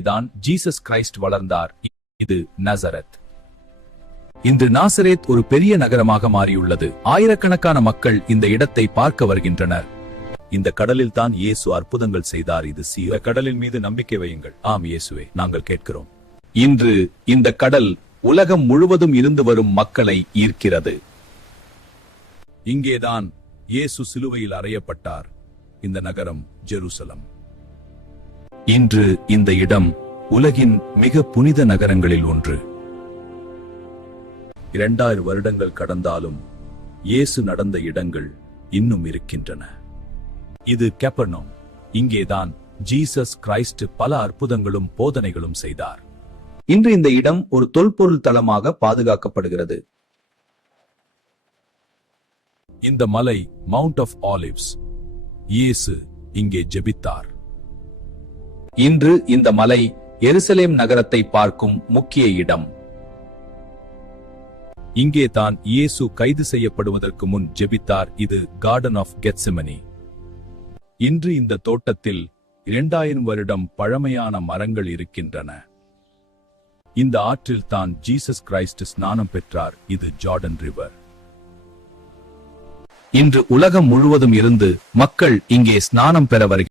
தான் Jesus Christ வளர்ந்தார். இது நசரத். இன்று நாசரேத் ஒரு பெரிய நகரமாக மாறியுள்ளது. ஆயிரக்கணக்கான மக்கள் இந்த இடத்தை பார்க்க வருகின்றனர். இந்த கடலில் தான் இயேசு அற்புதங்கள் செய்தார். இது சீர கடலின் மீது நம்பிக்கை வையுங்கள். ஆம் இயேசுவே, நாங்கள் கேட்கிறோம். இன்று இந்த கடல் உலகம் முழுவதும் இருந்து வரும் மக்களை ஈர்க்கிறது. இங்கேதான் இயேசு சிலுவையில் அறையப்பட்டார். இந்த நகரம் ஜெருசலம். இன்று இந்த இடம் உலகின் மிக புனித நகரங்களில் ஒன்று. 2000 வருடங்கள் கடந்தாலும் இயேசு நடந்த இடங்கள் இன்னும் இருக்கின்றன. இது கெப்பர்நௌம். இங்கேதான் ஜீசஸ் கிரைஸ்ட் பல அற்புதங்களும் போதனைகளும் செய்தார். இன்று இந்த இடம் ஒரு தொல்பொருள் தளமாக பாதுகாக்கப்படுகிறது. இந்த மலை மவுண்ட் ஆஃப் ஆலிவ்ஸ். இயேசு இங்கே ஜெபித்தார். இன்று இந்த மலை எருசலேம் நகரத்தை பார்க்கும் முக்கிய இடம். இங்கே தான் இயேசு கைது செய்யப்படுவதற்கு முன் ஜெபித்தார். இது கார்டன் ஆஃப் கெத்செமனி. இன்று இந்த தோட்டத்தில் 2000 வருடம் பழமையான மரங்கள் இருக்கின்றன. இந்த ஆற்றில் தான் ஜீசஸ் கிரைஸ்ட் ஸ்நானம் பெற்றார். இது ஜார்டன் ரிவர். இன்று உலகம் முழுவதும் இருந்து மக்கள் இங்கே ஸ்நானம் பெற வருகின்றனர்.